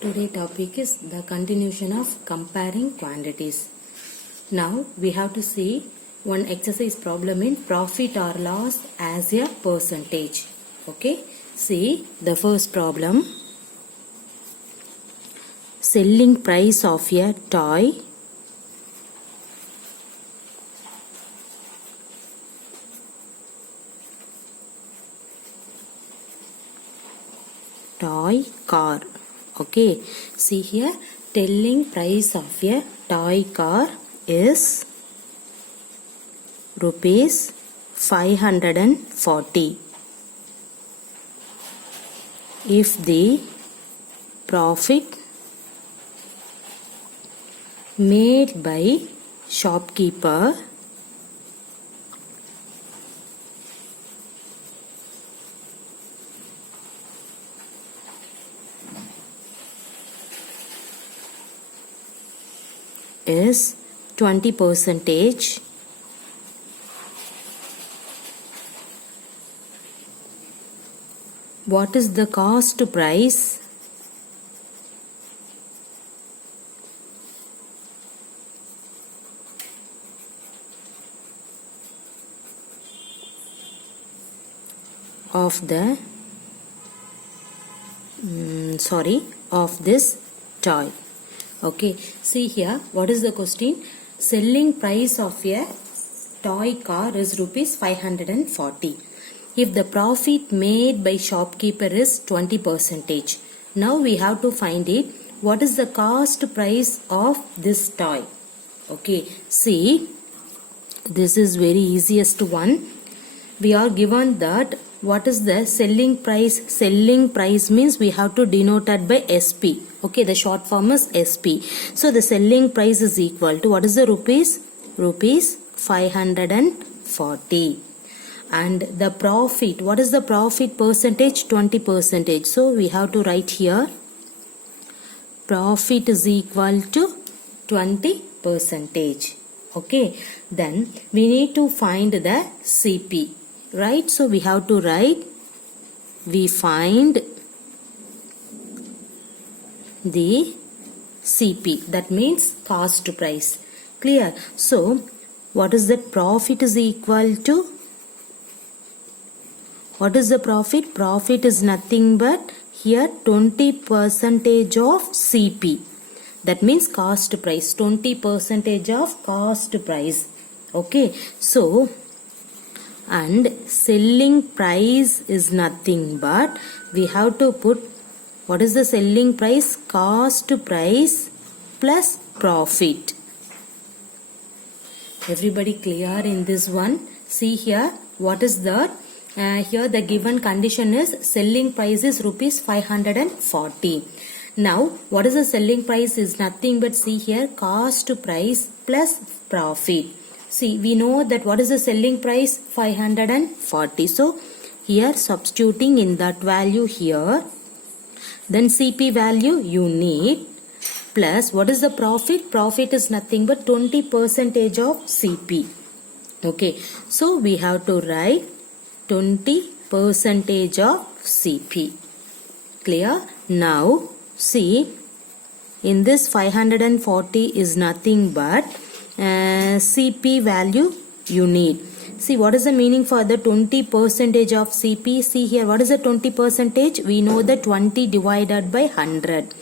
Today topic is the continuation of comparing quantities. Now we have to see one exercise problem in profit or loss as a percentage. Okay, see the first problem. Selling price of a toy car. Okay, see here, telling price of a toy car is rupees 540. If the profit made by shopkeeper is 20%, what is the cost price of the of this toy? Okay, see here, what is the question? Selling price of a toy car is rupees 540. If the profit made by shopkeeper is 20%, now we have to find it. What is the cost price of this toy? Okay, see, this is very easiest one. We are given that what is the selling price? Selling price means we have to denote it by SP. Okay, the short form is SP. So the selling price is equal to what is the rupees? Rupees 540. And the profit, what is the profit percentage? 20%. So we have to write here profit is equal to 20%. Okay, then we need to find the CP. Right, so we have to write, we find the CP, that means cost price. Clear? So what is that? Profit is equal to, what is the profit? Profit is nothing but here 20% of CP, that means cost price, 20% of cost price. Okay, so and selling price is nothing but we have to put, what is the selling price? Cost price plus profit. Everybody clear in this one? See here, what is that? Here the given condition is selling price is rupees 540. Now what is the selling price? Is nothing but, see here, cost price plus profit. See, we know that what is the selling price? 540. So here substituting in that value here, then CP value you need, plus what is the profit? Profit is nothing but 20% of CP. Okay, so we have to write 20% of CP. Clear? Now see, in this 540 is nothing but CP value you need. See, what is the meaning for the 20% of CP? See here, what is the 20%? We know that 20 divided by 100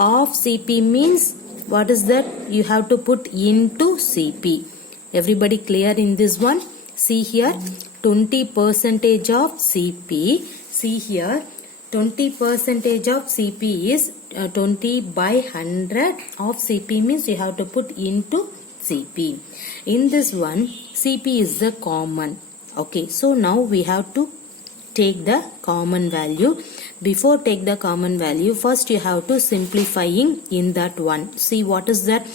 of CP means, what is that? You have to put into CP. Everybody clear in this one? See here, 20% of CP. See here, 20% of CP is 20 by 100 of CP means you have to put into CP. In this one, CP is the common. Okay, so now we have to take the common value. Before take the common value, first you have to simplifying in that one. See, what is that?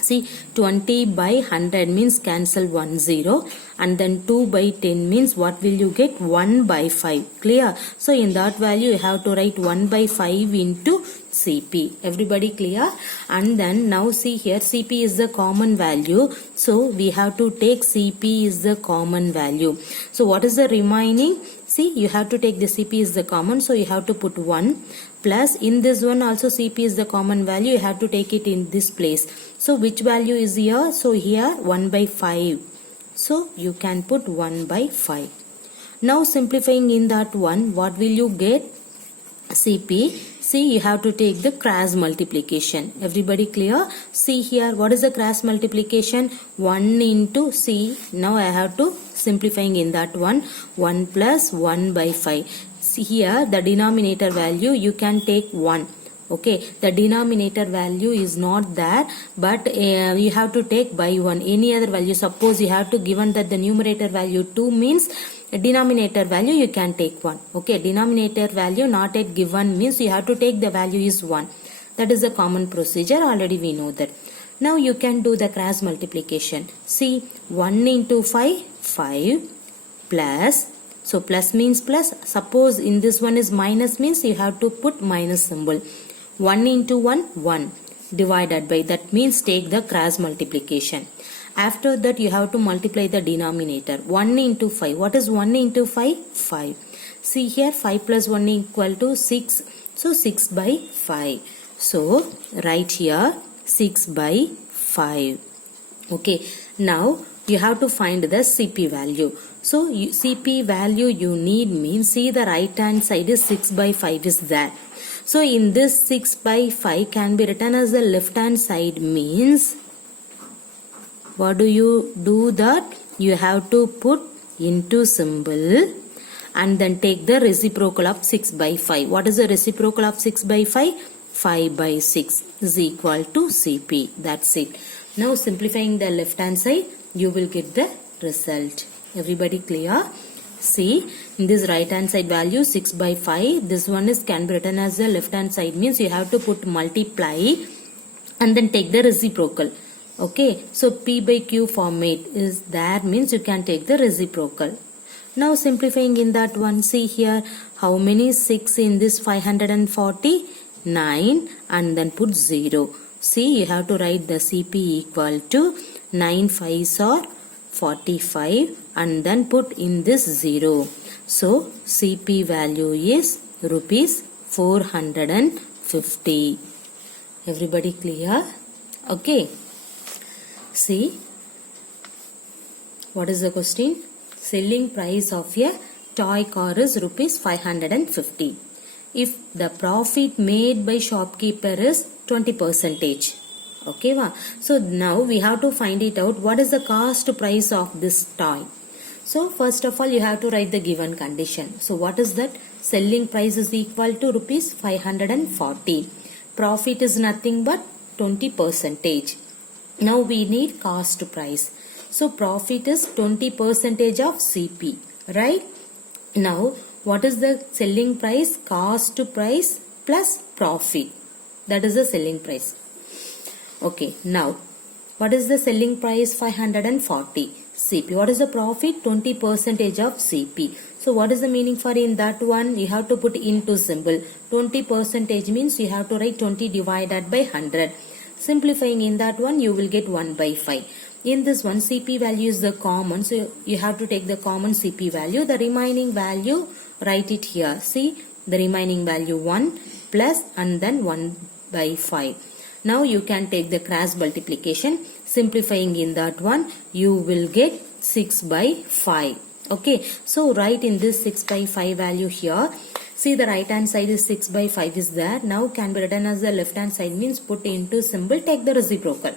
See, 20 by 100 means cancel 1 0, and then 2 by 10 means what will you get? 1 by 5. Clear? So in that value you have to write 1 by 5 into CP. Everybody clear? And then now see here, CP is the common value, so we have to take CP is the common value. So what is the remaining? See, you have to take the CP is the common, so you have to put 1 plus in this one also CP is the common value, you have to take it in this place. So which value is here? So here 1 by 5. So you can put 1 by 5. Now simplifying in that one, what will you get? CP. See, you have to take the cross multiplication. Everybody clear? See here, what is the cross multiplication? 1 into C. Now I have to simplifying in that one. 1 plus 1 by 5. See here, the denominator value you can take 1. Okay, the denominator value is not there, but you have to take by 1. Any other value, suppose you have to given that the numerator value 2 means denominator value you can take 1. Okay, denominator value not yet given means you have to take the value is 1. That is a common procedure, already we know that. Now you can do the cross multiplication. See, 1 into 5, 5 plus, so plus means plus. Suppose in this one is minus means you have to put minus symbol. 1 into 1, 1 divided by, that means take the cross multiplication. After that you have to multiply the denominator. 1 into 5. What is 1 into 5? 5. See here, 5 plus 1 equal to 6. So 6 by 5. So write here 6 by 5. Okay. Now you have to find the CP value. So CP value you need means, see the right hand side is 6 by 5 is there. So in this 6 by 5 can be written as the left hand side means, what do you do that? You have to put into symbol and then take the reciprocal of 6 by 5. What is the reciprocal of 6 by 5? 5 by 6 is equal to CP. That's it. Now simplifying the left hand side, you will get the result. Everybody clear? See, in this right hand side value 6 by 5, this one is can be written as the left hand side means you have to put multiply and then take the reciprocal. Okay, so P by Q format is there means you can take the reciprocal. Now simplifying in that one, see here how many 6 in this 540? 9 and then put 0. See, you have to write the CP equal to 9 5s are 45 and then put in this 0. So CP value is rupees 450. Everybody clear? Okay. See, what is the question? Selling price of a toy car is rupees 550. If the profit made by shopkeeper is 20%. Okay, va? So now we have to find it out. What is the cost price of this toy? So first of all you have to write the given condition. So what is that? Selling price is equal to rupees 540. Profit is nothing but 20%. Now we need cost price. So profit is 20% of CP, right? Now what is the selling price? Cost price plus profit. That is the selling price. Okay, now what is the selling price? 540 CP. What is the profit? 20% of CP. So what is the meaning for in that one? You have to put into symbol. 20% means you have to write 20 divided by 100. Simplifying in that one, you will get 1 by 5. In this one, CP value is the common. So you have to take the common CP value. The remaining value, write it here. See, the remaining value 1 plus and then 1 by 5. Now you can take the cross multiplication. Simplifying in that one, you will get 6 by 5. Okay, so write in this 6 by 5 value here. See, the right hand side is 6 by 5 is there. Now can be written as the left hand side means put into symbol, take the reciprocal.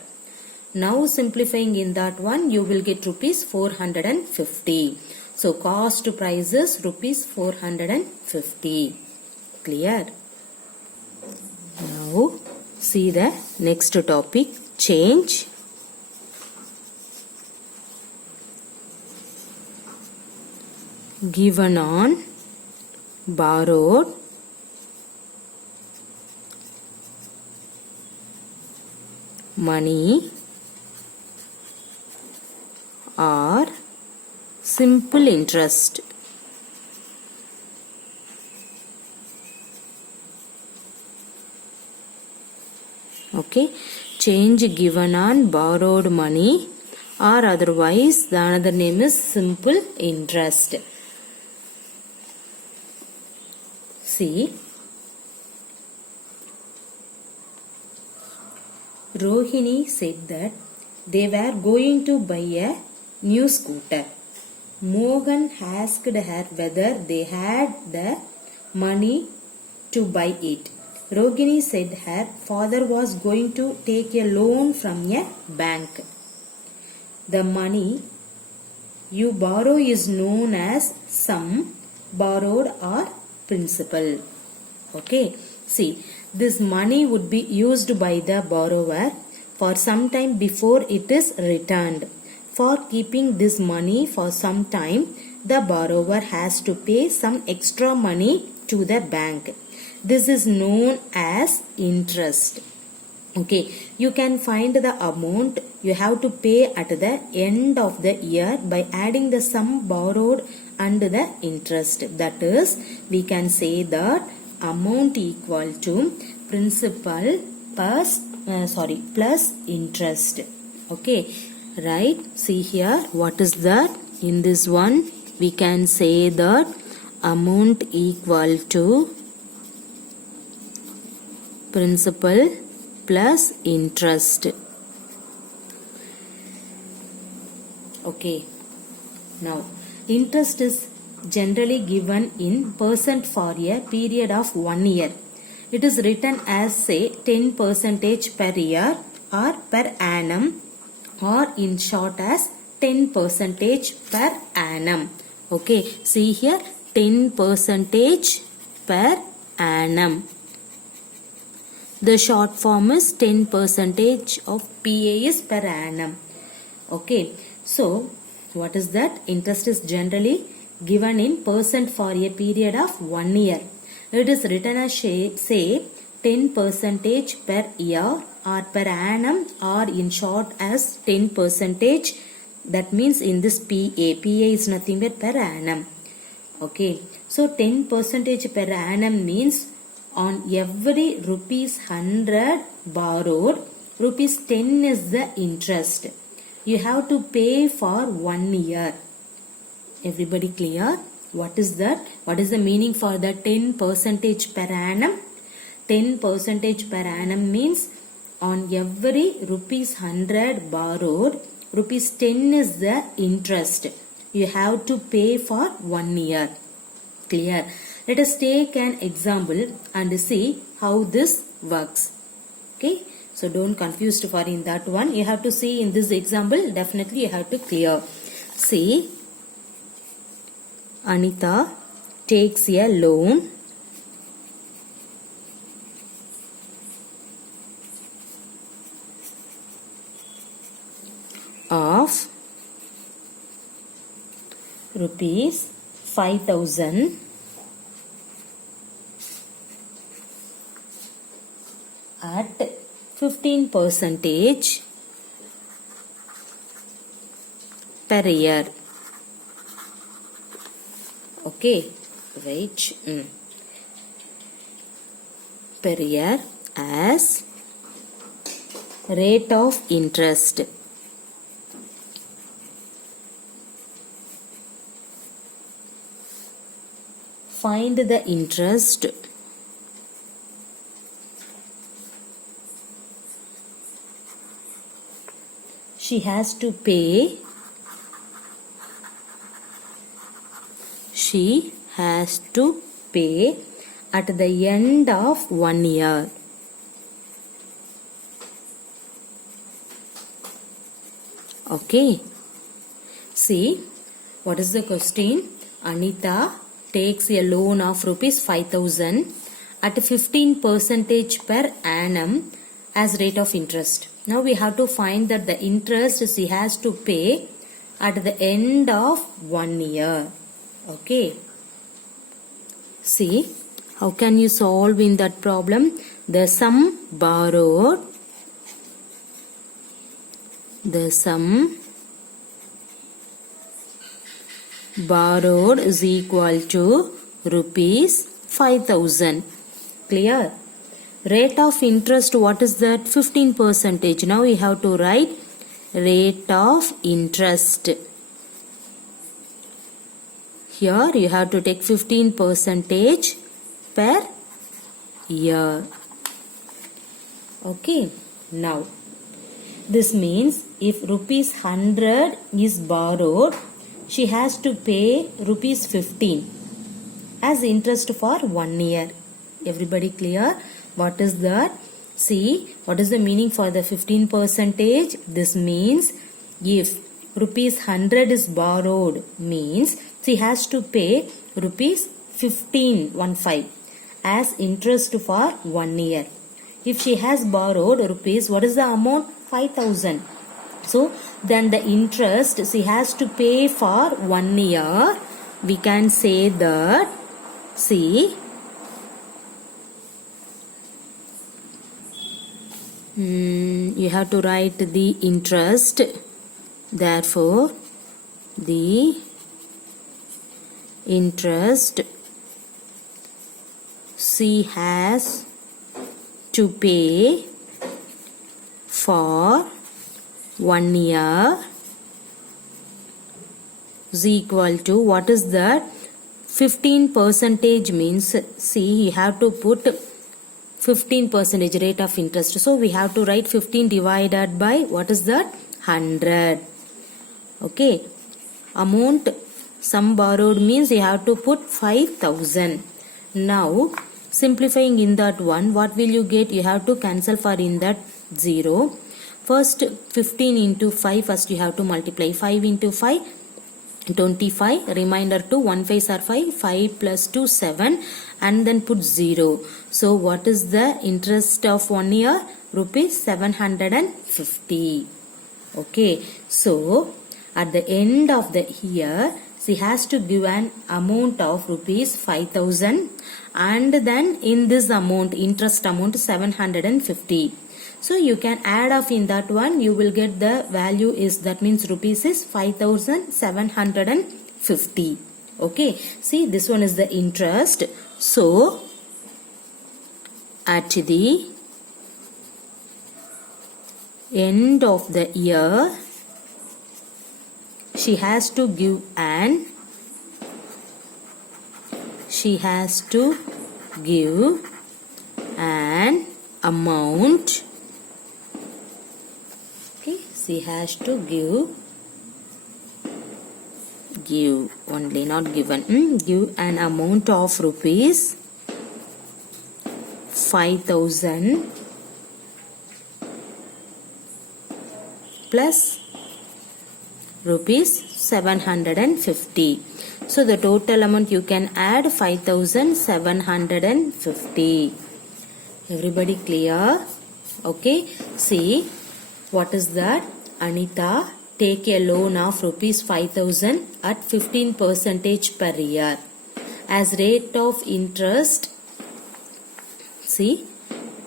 Now simplifying in that one, you will get rupees 450. So cost price is rupees 450. Clear? Now see the next topic, change. Given on borrowed money or simple interest. Okay, change given on borrowed money or otherwise the another name is simple interest. See, Rohini said that they were going to buy a new scooter. Mohan asked her whether they had the money to buy it. Rohini said her father was going to take a loan from a bank. The money you borrow is known as sum, borrowed, or principal. Okay, see, this money would be used by the borrower for some time before it is returned. For keeping this money for some time, the borrower has to pay some extra money to the bank. This is known as interest. Okay, you can find the amount you have to pay at the end of the year by adding the sum borrowed and the interest. That is, we can say that amount equal to principal plus interest. Okay, right? See here, what is that? In this one, we can say that amount equal to principal plus interest. Okay, now interest is generally given in percent for a period of 1 year. It is written as say 10% per year or per annum, or in short as 10% per annum. Okay, see here, 10% per annum. The short form is 10% of PA is per annum. Okay, so what is that? Interest is generally given in percent for a period of 1 year. It is written as say 10% per year or per annum, or in short as 10%. That means in this PA is nothing but per annum. Okay, so 10% per annum means on every rupees 100 borrowed, rupees 10 is the interest. You have to pay for 1 year. Everybody clear? What is that? What is the meaning for the 10% per annum? 10% per annum means on every rupees 100 borrowed, rupees 10 is the interest. You have to pay for 1 year. Clear? Let us take an example and see how this works. Okay, so don't confuse for in that one. You have to see in this example, definitely you have to clear. See, Anita takes a loan of rupees 5,000 at 15% per year. Okay, right? Per year as rate of interest. Find the interest she has to pay. She has to pay at the end of 1 year. Okay. See, what is the question? Anita takes a loan of rupees 5,000 at 15% per annum as rate of interest. Now we have to find that the interest she has to pay at the end of 1 year. Okay. See, how can you solve in that problem? The sum borrowed, is equal to rupees 5,000. Clear? Rate of interest, what is that? 15%. Now we have to write rate of interest. Here you have to take 15% per year. Okay. Now This means if rupees 100 is borrowed, she has to pay rupees 15 as interest for 1 year. Everybody clear? What is that? See, what is the meaning for the 15 percentage? This means if rupees 100 is borrowed, means she has to pay rupees 15 as interest for 1 year. If she has borrowed rupees, what is the amount? 5,000. So then the interest she has to pay for 1 year, we can say that, see, you have to write the interest. Therefore, the interest she has to pay for 1 year is equal to, what is that? 15 percentage means, see, you have to put 15 percentage rate of interest. So we have to write 15 divided by, what is that? 100. Okay. Amount sum borrowed means you have to put 5,000. Now simplifying in that one, what will you get? You have to cancel for in that 0. First 15 into 5, first you have to multiply. 5 into 5, 25, remainder 2, 1 5s are 5, 5 plus 2, 7, and then put 0. So what is the interest of 1 year? Rupees 750. Okay, so at the end of the year, she has to give an amount of rupees 5,000, and then in this amount, interest amount 750. So you can add off in that one, you will get the value is, that means rupees is 5,750. Okay, see, this one is the interest. So at the end of the year, she has to give an amount. Okay, she has to give only, not given, give an amount of rupees 5,000 plus rupees 750. So the total amount you can add 5,750. Everybody clear? Okay, see, what is that? Anita take a loan of rupees 5,000 at 15 percentage per year. As rate of interest, see,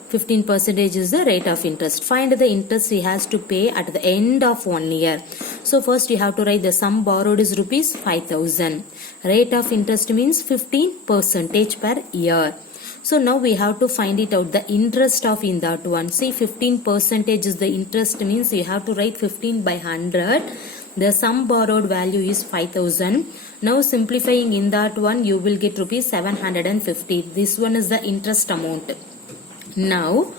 15 percentage is the rate of interest. Find the interest he has to pay at the end of 1 year. So first you have to write the sum borrowed is rupees 5,000. Rate of interest means 15 percentage per year. So now we have to find it out, the interest of in that one. See, 15 percentage is the interest means you have to write 15 by 100. The sum borrowed value is 5,000. Now simplifying in that one, you will get rupees 750. This one is the interest amount. Now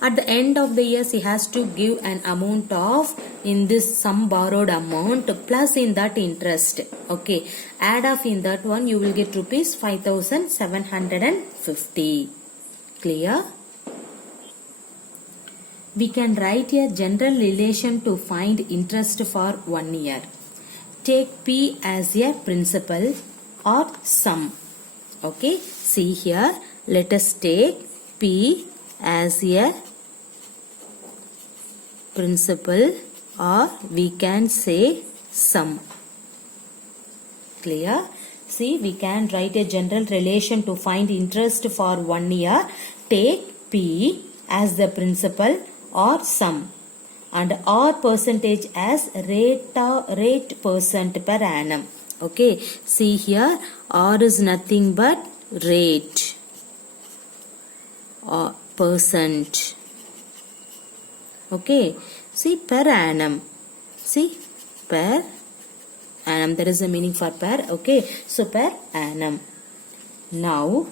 at the end of the year, she has to give an amount of, in this sum borrowed amount plus in that interest. Okay, add off in that one, you will get rupees 5,750. Clear? We can write a general relation to find interest for 1 year. Take P as a principal or sum. Okay, see here, let us take P as a principal, or we can say sum. Clear? See, we can write a general relation to find interest for 1 year. Take P as the principal or sum, and R percentage as rate percent per annum. Okay, see here, R is nothing but rate or percent. Okay, see, per annum. See, per annum, there is a meaning for per. Okay, so per annum. Now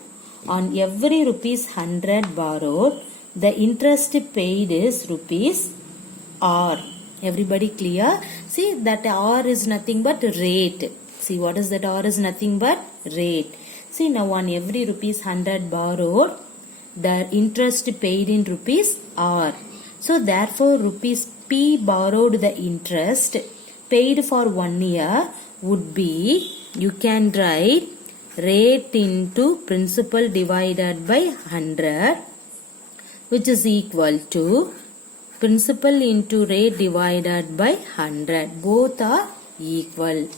on every rupees 100 borrowed, the interest paid is rupees R. Everybody clear? See that R is nothing but rate. See what is that? R is nothing but rate. See now on every rupees 100 borrowed, the interest paid in rupees R. So therefore rupees P borrowed the interest paid for 1 year would be, you can write rate into principal divided by 100, which is equal to principal into rate divided by 100. Both are equal.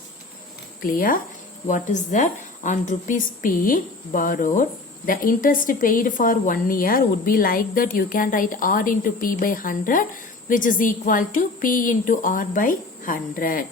Clear? What is that? On rupees P borrowed, the interest paid for 1 year would be like that. You can write R into P by 100, which is equal to P into R by 100.